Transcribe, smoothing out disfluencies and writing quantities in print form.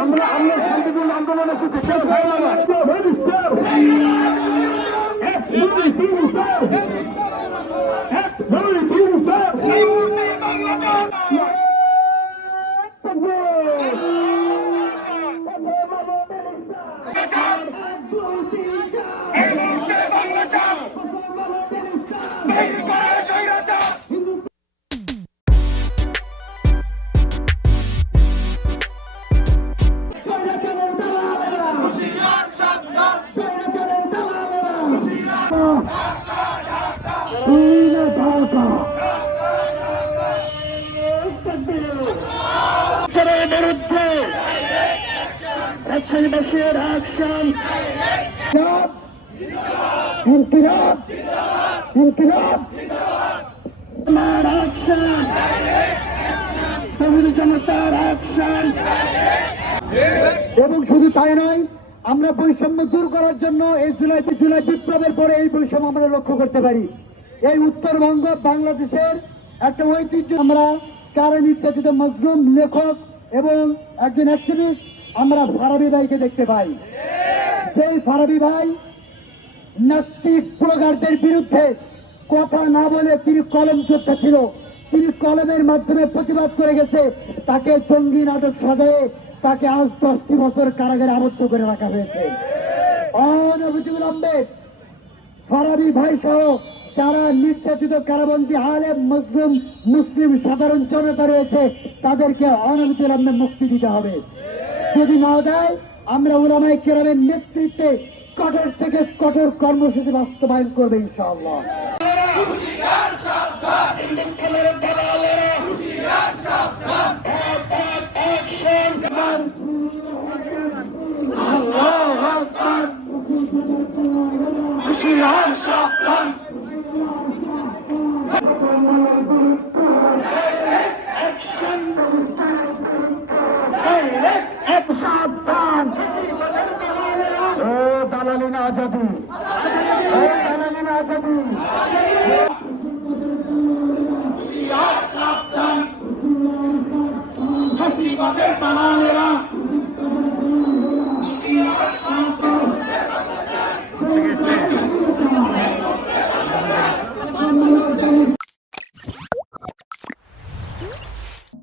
আমরা শান্তিপূর্ণ আন্দোলনের বিরুদ্ধে রাজশাহীবাসীর অ্যাকশন ইনকিলাব ইনকিলাব আমার অ্যাকশন তৌহিদি জনতার অ্যাকশন। এবং শুধু তাই নয়, আমরা বৈষম্য দূর করার জন্য এই জুলাই বিপ্লবের পরে এই বৈষম্য আমরা লক্ষ্য করতে পারি। এই উত্তরবঙ্গ বাংলাদেশের একটা ঐতিহ্য। আমরা কারা নির্যাতিত মজলুম লেখক এবং একজন অ্যাক্টিভিস্ট আমরা ফারাবী ভাইকে দেখতে পাই। সেই ফারাবী ভাই নাস্তিক ব্লগারদের বিরুদ্ধে কথা না বলে তিনি কলম যোদ্ধা ছিল। তিনি কলমের মাধ্যমে প্রতিবাদ করে গেছে। তাকে জঙ্গি নাটক সাজায়ে তাকে আজ 10টি বছর কারাগারে আবদ্ধ করে রাখা হয়েছে। অনবিলম্বে ফারাবী ভাই সহ যারা নির্যাতিত কারাবন্দী আলেম মজলুম মুসলিম সাধারণ জনতা রয়েছে তাদেরকে অনবিলম্বে মুক্তি দিতে হবে। যদি না দেয় আমরা উলামায়ে কেরামের নেতৃত্বে কঠোর থেকে কঠোর কর্মসূচি বাস্তবায়ন করবে ইনশাআল্লাহ। দালালিন আজাদি দালালিন আজাদি হাসিবাদের দালালে